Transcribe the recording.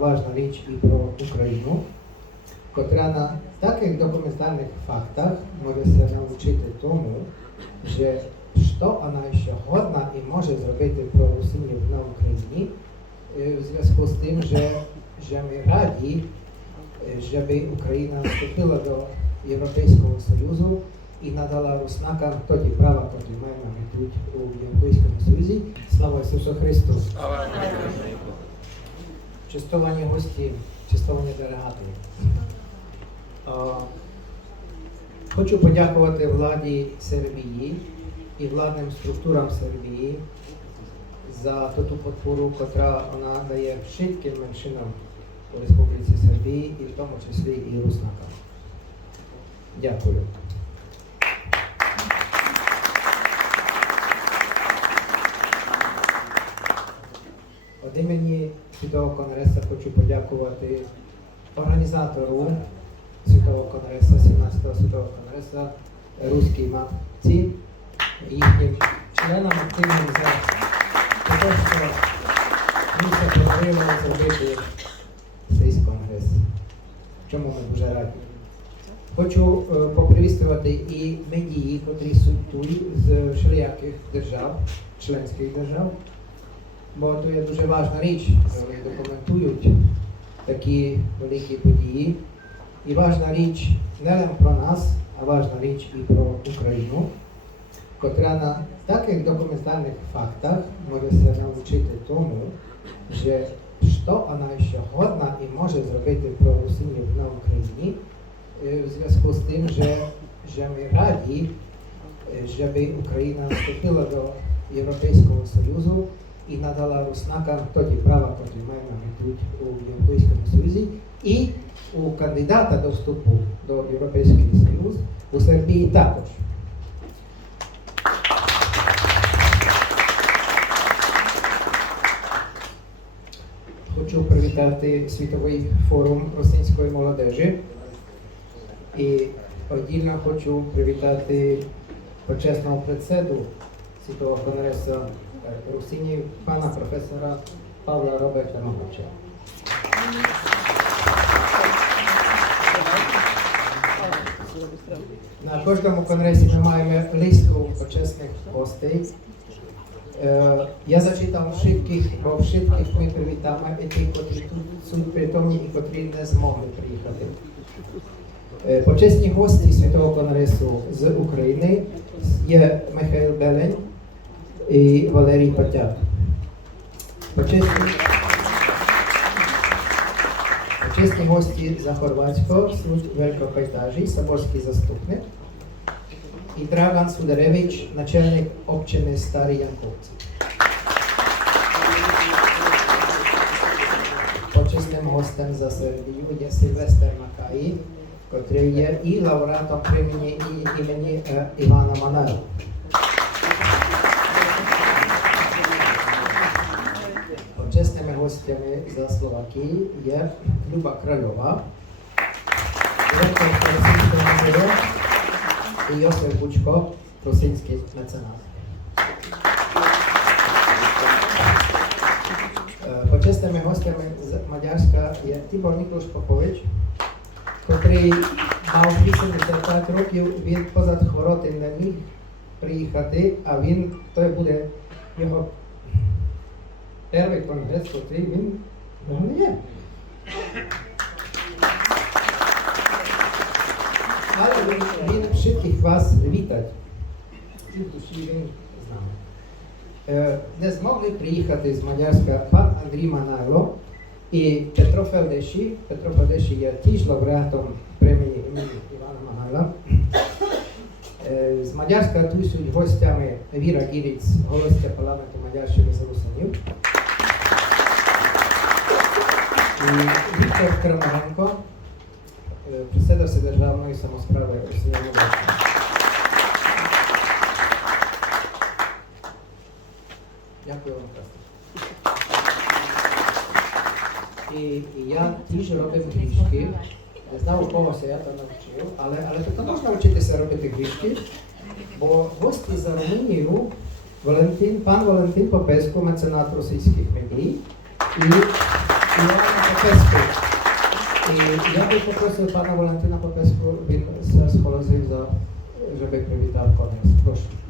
Важна річ і про Україну, котра на таких документальних фактах може се навчити тому, що вона ще годна і може зробити про Русинів на Україні, в зв'язку з тим, що ми раді, щоб Україна вступила до Європейського Союзу і надала руснакам тоді права, які маємо тут у Європейському Союзі. Слава Ісусу Христу! Частовані гості, частовані делегати. Хочу подякувати владі Сербії і владним структурам Сербії за ту підпору, котра вона дає всім меншинам у Республіці Сербії і в тому числі і руснакам. Дякую. Від імені Світового конгресу хочу подякувати організатору Світового конгресу, 17-го Світового конгресу, Руській матці, їхнім членам активним за те, що ми се поговорили зробити цей конгрес. Чому ми дуже раді. Хочу попривітувати і медії, котрі суть з всіляких держав, членських держав, бо то є дуже важна річ, що вони документують такі великі події. І важна річ не лише про нас, а важна річ і про Україну, котра на таких документальних фактах може се навчити тому, що вона ще годна і може зробити про Русинів на Україні, в зв'язку з тим, що ми раді, щоб Україна вступила до Європейського Союзу і надала руснакам тоді права, які маємо тут у Європейському Союзі, і у кандидата до вступу до Європейського Союзу у Сербії також. Хочу привітати Світовий форум русинської молодежі і віддільно хочу привітати почесного председу Світового конгресу Русинів, пана професора Павла Роберта Могача. На кожному конгресі ми маємо листу почесних гостей. Я зачитав всіх, бо всіх ми привітаємо і ті, котрі тут суть притомні і котрі не змогли приїхати. Почесні гості Світового конгресу з України є Михайло Белень і Валерій Патяк. Почесні гості за Хорватського суть Великопайтажі, соборський заступник, і Драган Сударевич, начальник общини Старі Янковці. Почесним гостем за Сербію є Сильвестр Макаї, котрий є і лауреатом премії імені Івана Манайла. Почесними гостями за Словакії є Люба Кральова, директор Російського музею, і Йосиф Бучко, русинський меценат. Почесними гостями з Мадярська є Тибор Міклош Попович, котрий мав 85 років, він позад хвороти не міг приїхати, а то буде його перший конгрес, котрий він не є. Але він всіх вас вітать. І в душі він з нами. Не змогли приїхати з Мадярська пан Андрій Манайло і Петро Фелдеші. Петро Фелдеші є теж лауреатом премії імені Івана Манайла. З Мадярська тут суть гостями Віра Гіріць, гостя парламенту Мадярщини з Русинів. І Віктор Крамаренко, председатель Державної самосправи Русинів. Дякую вам, Костя. І я теж робив грішки. Не знав, у кого я то навчив, але тут можна вчитися робити грішки, бо гості за Румунію пан Валентин Попеску, меценат російських медій, і Joanna Popescu. I ja bym poprosił pana Walentyna Popescu, by się scholozil, żeby przywitał koniec. Proszę.